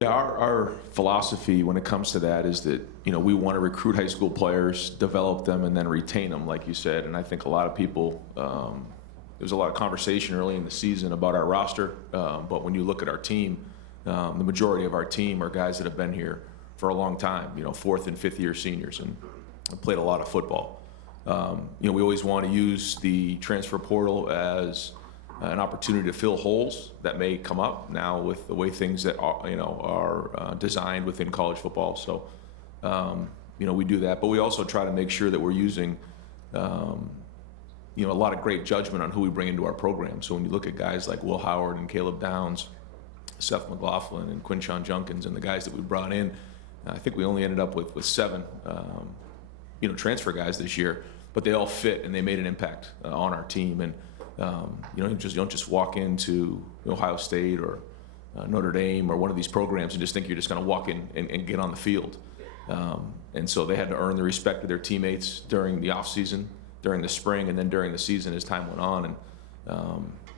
Yeah, our philosophy when it comes to that is that, we want to recruit high school players, develop them, and then retain them, like you said. And I think a lot of people, there was a lot of conversation early in the season about our roster. But when you look at our team, the majority of our team are guys that have been here for a long time, fourth and fifth year seniors, and played a lot of football. We always want to use the transfer portal as an opportunity to fill holes that may come up now with the way things that are designed within college football. So, we do that, but we also try to make sure that we're using, a lot of great judgment on who we bring into our program. So when you look at guys like Will Howard and Caleb Downs, Seth McLaughlin and Quinshon Junkins and the guys that we brought in, I think we only ended up with seven, transfer guys this year, but they all fit and they made an impact on our team. And you don't just walk into Ohio State or Notre Dame or one of these programs and just think you're just going to walk in and get on the field. And so they had to earn the respect of their teammates during the off season, during the spring, and then during the season as time went on.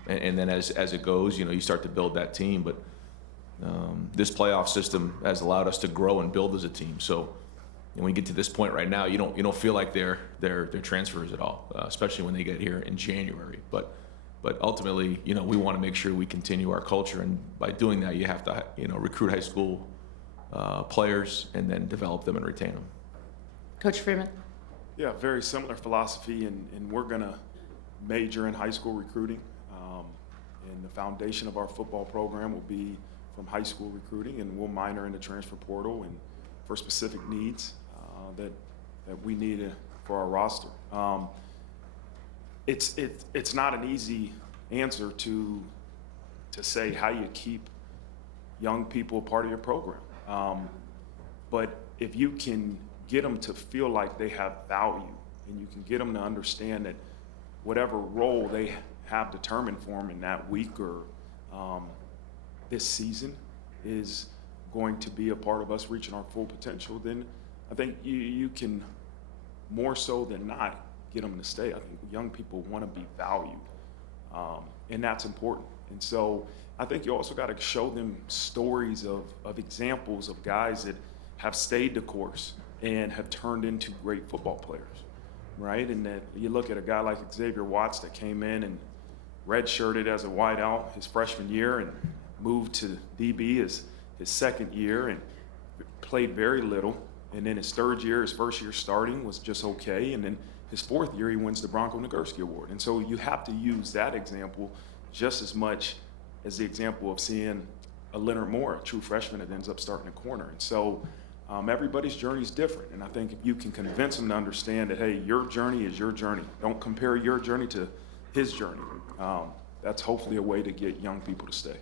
And then as it goes, you start to build that team. But this playoff system has allowed us to grow and build as a team. So when we get to this point right now, you don't feel like they're transfers at all, especially when they get here in January. But ultimately, we want to make sure we continue our culture, and by doing that, you have to recruit high school players and then develop them and retain them. Coach Freeman. Yeah, very similar philosophy, and we're going to major in high school recruiting. And the foundation of our football program will be from high school recruiting, and we'll minor in the transfer portal and for specific needs that we need for our roster. It's not an easy answer to say how you keep young people a part of your program. But if you can get them to feel like they have value, and you can get them to understand that whatever role they have determined for them in that week or this season is going to be a part of us reaching our full potential, then I think you can, more so than not, get them to stay. I think young people want to be valued, and that's important. And so I think you also got to show them stories of examples of guys that have stayed the course and have turned into great football players, right? And that you look at a guy like Xavier Watts that came in and redshirted as a wideout his freshman year and moved to DB his second year and played very little. And then his third year, his first year starting, was just okay. And then his fourth year, he wins the Bronco Nagurski Award. And so you have to use that example just as much as the example of seeing a Leonard Moore, a true freshman that ends up starting a corner. And so everybody's journey is different. And I think if you can convince them to understand that, hey, your journey is your journey. Don't compare your journey to his journey. That's hopefully a way to get young people to stay.